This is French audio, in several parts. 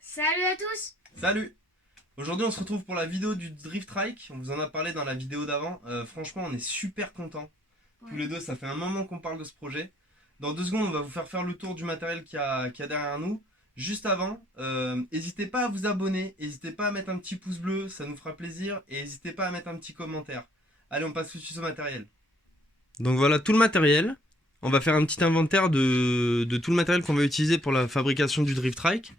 Salut à tous! Salut! Aujourd'hui on se retrouve pour la vidéo du Drift Trike, on vous en a parlé dans la vidéo d'avant. Franchement on est super contents. Tous les deux, ça fait un moment qu'on parle de ce projet. Dans 2 secondes on va vous faire le tour du matériel qu'il y a derrière nous. Juste avant, n'hésitez pas à vous abonner, n'hésitez pas à mettre un petit pouce bleu, ça nous fera plaisir. Et n'hésitez pas à mettre un petit commentaire. Allez, on passe tout de suite au matériel. Donc voilà tout le matériel. On va faire un petit inventaire de tout le matériel qu'on va utiliser pour la fabrication du Drift Trike.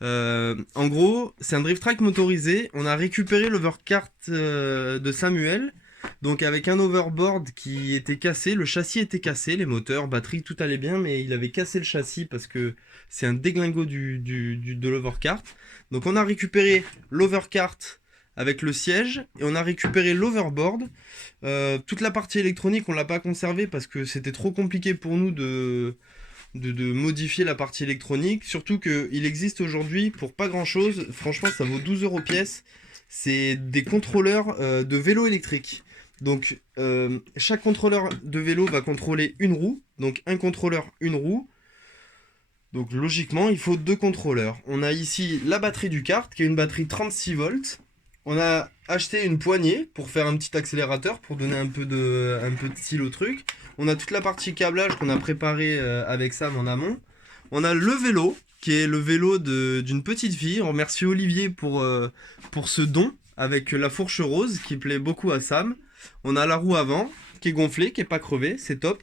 En gros, c'est un drift track motorisé. On a récupéré l'overcart de Samuel, donc avec un overboard qui était cassé. Le châssis était cassé, les moteurs, batterie, tout allait bien, mais il avait cassé le châssis parce que c'est un déglingo de l'overcart. Donc on a récupéré l'overcart avec le siège et on a récupéré l'overboard. Toute la partie électronique, on l'a pas conservée parce que c'était trop compliqué pour nous de modifier la partie électronique. Surtout qu'il existe aujourd'hui pour pas grand chose. Franchement, ça vaut 12 € pièce. C'est des contrôleurs de vélo électrique. Donc, chaque contrôleur de vélo va contrôler une roue. Donc, un contrôleur, une roue. Donc, logiquement, il faut 2 contrôleurs. On a ici la batterie du kart, qui est une batterie 36 volts. On a acheté une poignée pour faire un petit accélérateur, pour donner un peu de style au truc. On a toute la partie câblage qu'on a préparé avec Sam en amont. On a le vélo, qui est le vélo d'une petite fille. On remercie Olivier pour ce don, avec la fourche rose, qui plaît beaucoup à Sam. On a la roue avant, qui est gonflée, qui est pas crevée, c'est top.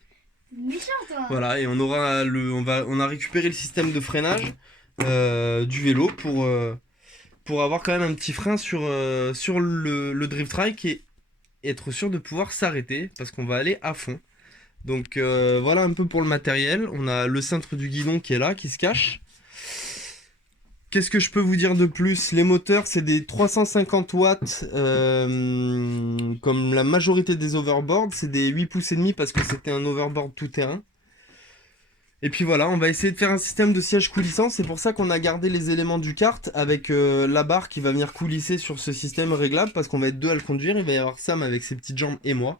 Méchant toi! Voilà, et on a récupéré le système de freinage du vélo pour avoir quand même un petit frein sur le drift trike et être sûr de pouvoir s'arrêter parce qu'on va aller à fond. Donc voilà un peu pour le matériel. On a le cintre du guidon qui est là, qui se cache. Qu'est-ce que je peux vous dire de plus? Les moteurs, c'est des 350 watts, comme la majorité des overboards. C'est des 8 pouces et demi parce que c'était un overboard tout-terrain. Et puis voilà, on va essayer de faire un système de siège coulissant. C'est pour ça qu'on a gardé les éléments du kart avec la barre qui va venir coulisser sur ce système réglable parce qu'on va être deux à le conduire. Il va y avoir Sam avec ses petites jambes et moi.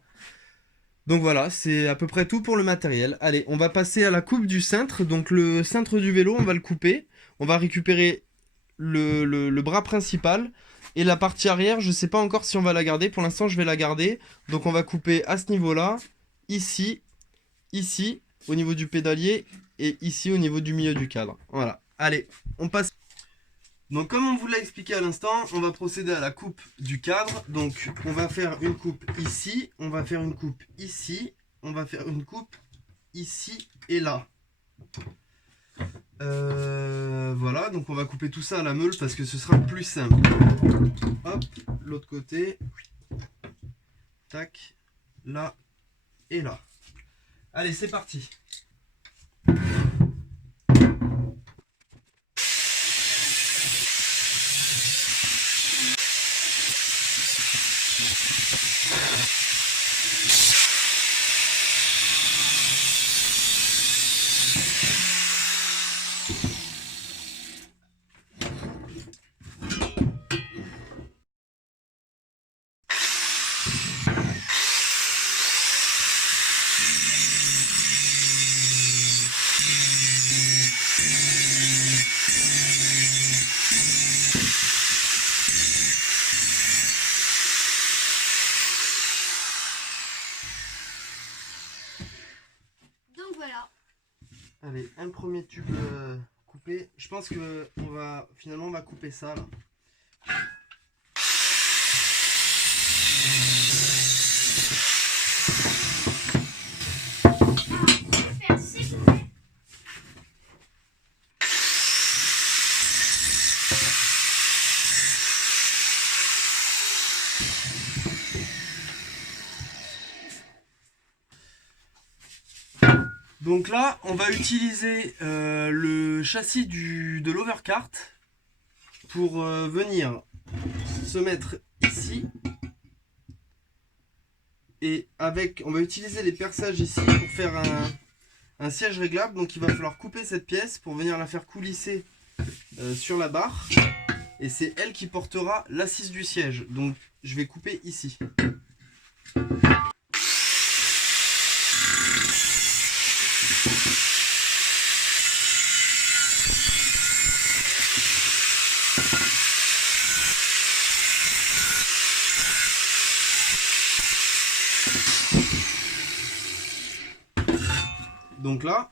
Donc voilà, c'est à peu près tout pour le matériel. Allez, on va passer à la coupe du cintre. Donc le cintre du vélo, on va le couper. On va récupérer le bras principal. Et la partie arrière, je sais pas encore si on va la garder. Pour l'instant, je vais la garder. Donc on va couper à ce niveau-là, ici, ici, au niveau du pédalier, et ici au niveau du milieu du cadre. Voilà. Allez, on passe. Donc comme on vous l'a expliqué à l'instant, on va procéder à la coupe du cadre. Donc on va faire une coupe ici, on va faire une coupe ici, on va faire une coupe ici et là. Voilà, donc on va couper tout ça à la meule parce que ce sera plus simple. Hop, l'autre côté. Tac, là et là. Allez, c'est parti. Donc voilà. Allez, un premier tube coupé. Je pense que finalement on va couper ça là. Super, c'est coupé. Donc là, on va utiliser le châssis de l'overcart pour venir se mettre ici. Et on va utiliser les perçages ici pour faire un siège réglable. Donc il va falloir couper cette pièce pour venir la faire coulisser sur la barre. Et c'est elle qui portera l'assise du siège. Donc je vais couper ici. Donc là,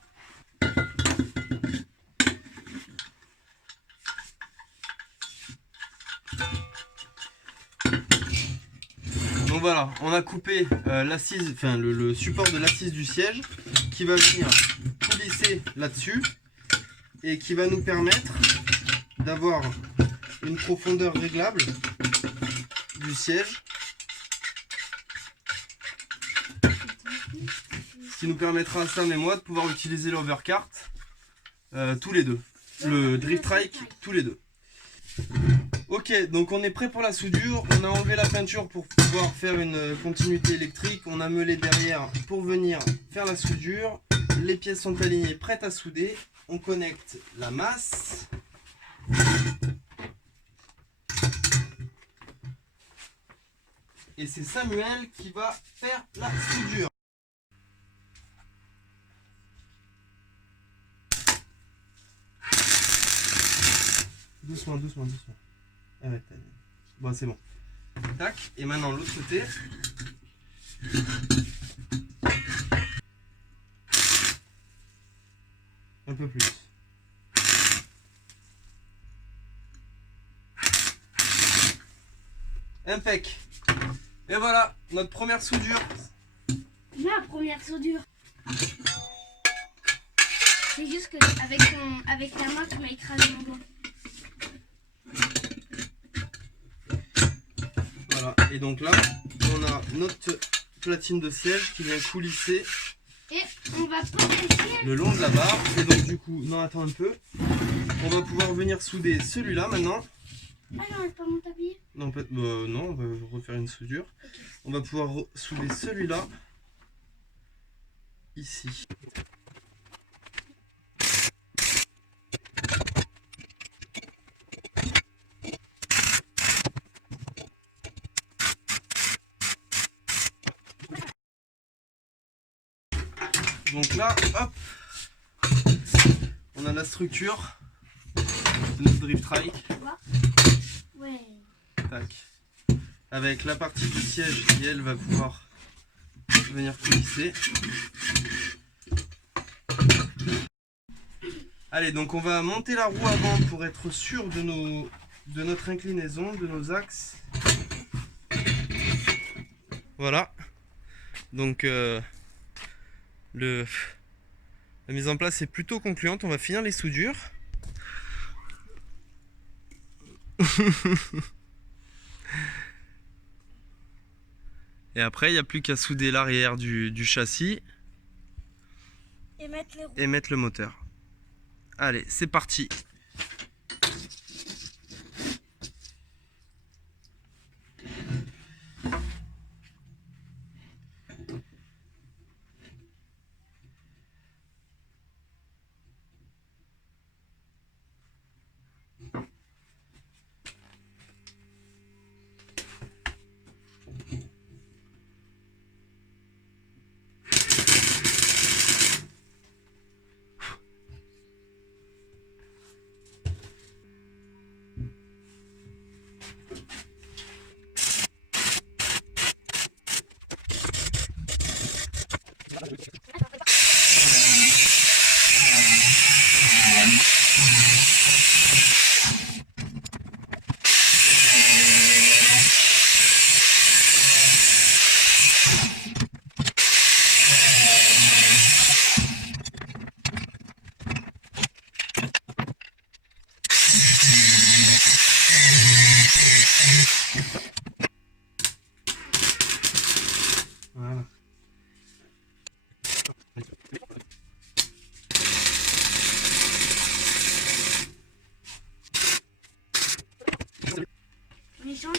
donc voilà, on a coupé l'assise, enfin le support de l'assise du siège qui va venir coulisser là-dessus et qui va nous permettre d'avoir une profondeur réglable du siège, ce qui nous permettra à Sam et moi de pouvoir utiliser l'overcart tous les deux, le drift trike tous les deux. Ok, donc on est prêt pour la soudure. On a enlevé la peinture pour pouvoir faire une continuité électrique. On a meulé derrière pour venir faire la soudure. Les pièces sont alignées, prêtes à souder. On connecte la masse. Et c'est Samuel qui va faire la soudure. Doucement, doucement, doucement. Arrête. Bon, c'est bon. Tac. Et maintenant, l'autre côté. Un peu plus. Impec. Et voilà, notre première soudure. Ma première soudure. C'est juste que avec ta main, tu m'as écrasé mon doigt. Voilà, et donc là, on a notre platine de siège qui vient coulisser Et on va poser le long de la barre. Et donc du coup, non, attends un peu. On va pouvoir venir souder celui-là maintenant. Ah non, c'est pas mon tapis. Non, non, on va refaire une soudure. Okay. On va pouvoir souder celui-là ici. Donc là, hop, on a la structure de notre drift trike. Ouais. Tac. Avec la partie du siège qui elle va pouvoir venir coulisser. Allez, donc on va monter la roue avant pour être sûr de notre inclinaison, de nos axes. Voilà. Donc la mise en place est plutôt concluante. On va finir les soudures. Et après, il n'y a plus qu'à souder l'arrière du châssis Et mettre les roues. et mettre le moteur. Allez, c'est parti. Voilà. On échange.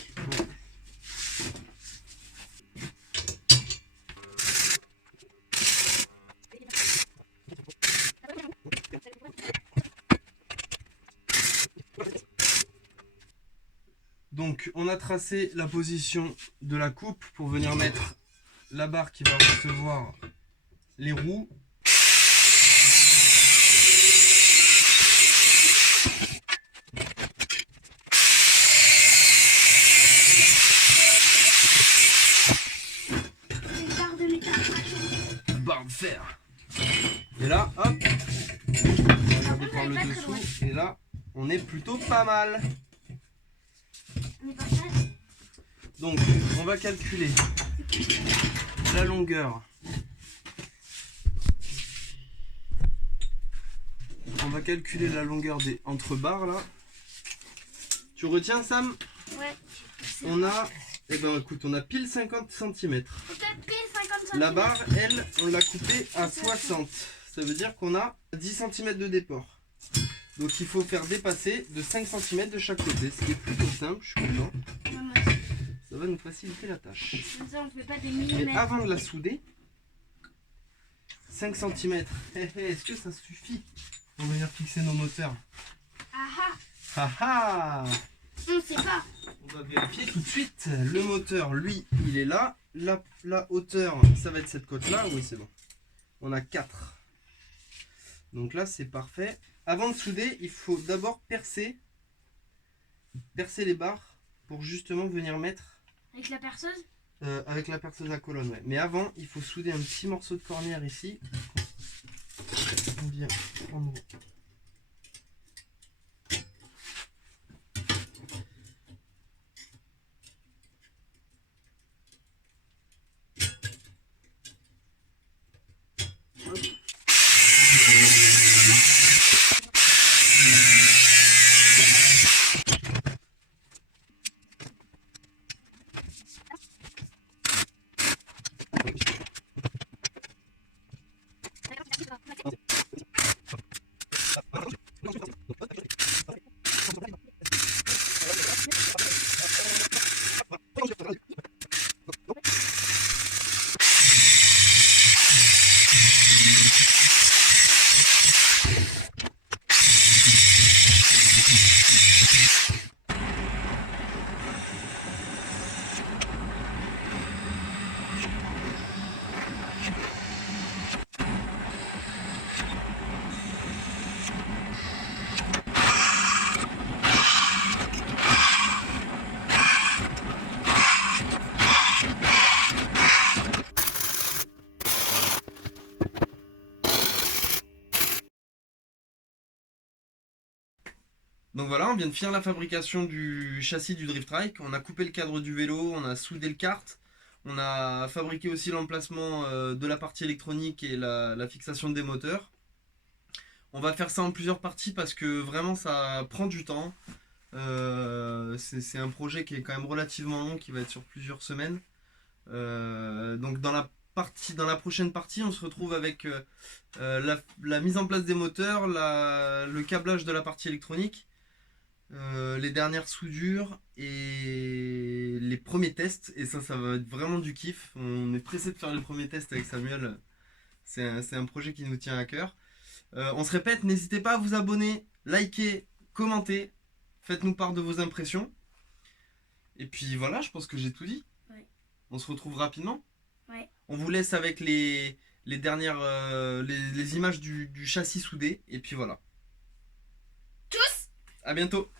Donc on a tracé la position de la coupe pour venir mettre la barre qui va recevoir les roues. Barre de fer. Et là, hop, on va déprendre le dessous. Et là, on est plutôt pas mal. Donc, on va calculer la longueur. On va calculer la longueur des entre-barres là. Tu retiens, Sam? Ouais. On a, eh ben écoute, on a pile 50 cm. Pile 50 cm. La barre, elle, on l'a coupée à 60. Ça veut dire qu'on a 10 cm de déport. Donc il faut faire dépasser de 5 cm de chaque côté. Ce qui est plutôt simple, je suis content. Ça va nous faciliter la tâche. Comme ça, on ne fait pas des Et millimètres. avant de la souder, 5 cm, est-ce que ça suffit pour venir fixer nos moteurs? Ah ah. Ah ah! On ne sait pas. On va vérifier tout de suite. Le moteur, lui, il est là. La hauteur, ça va être cette côte-là. Oui, c'est bon. On a 4. Donc là, c'est parfait. Avant de souder, il faut d'abord percer les barres pour justement venir mettre Avec la perceuse? avec la perceuse à colonne. Ouais. Mais avant, il faut souder un petit morceau de cornière ici. On vient prendre. Donc voilà, on vient de finir la fabrication du châssis du Drift Trike. On a coupé le cadre du vélo, on a soudé le kart. On a fabriqué aussi l'emplacement de la partie électronique et la fixation des moteurs. On va faire ça en plusieurs parties parce que vraiment ça prend du temps. C'est un projet qui est quand même relativement long, qui va être sur plusieurs semaines. Donc dans la prochaine partie, on se retrouve avec la mise en place des moteurs, le câblage de la partie électronique, les dernières soudures et les premiers tests. Et ça va être vraiment du kiff. On est pressé de faire les premiers tests avec Samuel. C'est un projet qui nous tient à cœur. On se répète, n'hésitez pas à vous abonner, liker, commenter. Faites-nous part de vos impressions. Et puis voilà, je pense que j'ai tout dit. Ouais. On se retrouve rapidement. Ouais. On vous laisse avec les dernières les images du châssis soudé. Et puis voilà. Tous. À bientôt.